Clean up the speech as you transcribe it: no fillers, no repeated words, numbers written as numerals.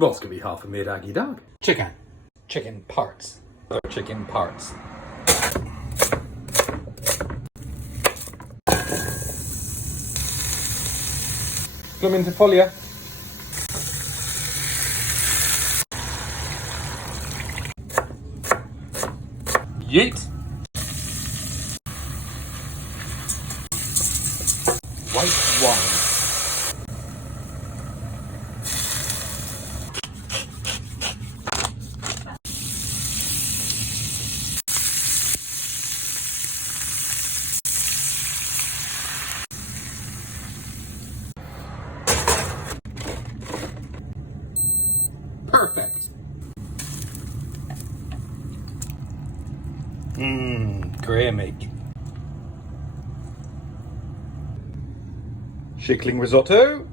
What's going to be half a mere daggy dog? Chicken. Chicken parts. Or chicken parts. Plum into folia. Yeet. White wine. Perfect. Creamy. Schickling risotto.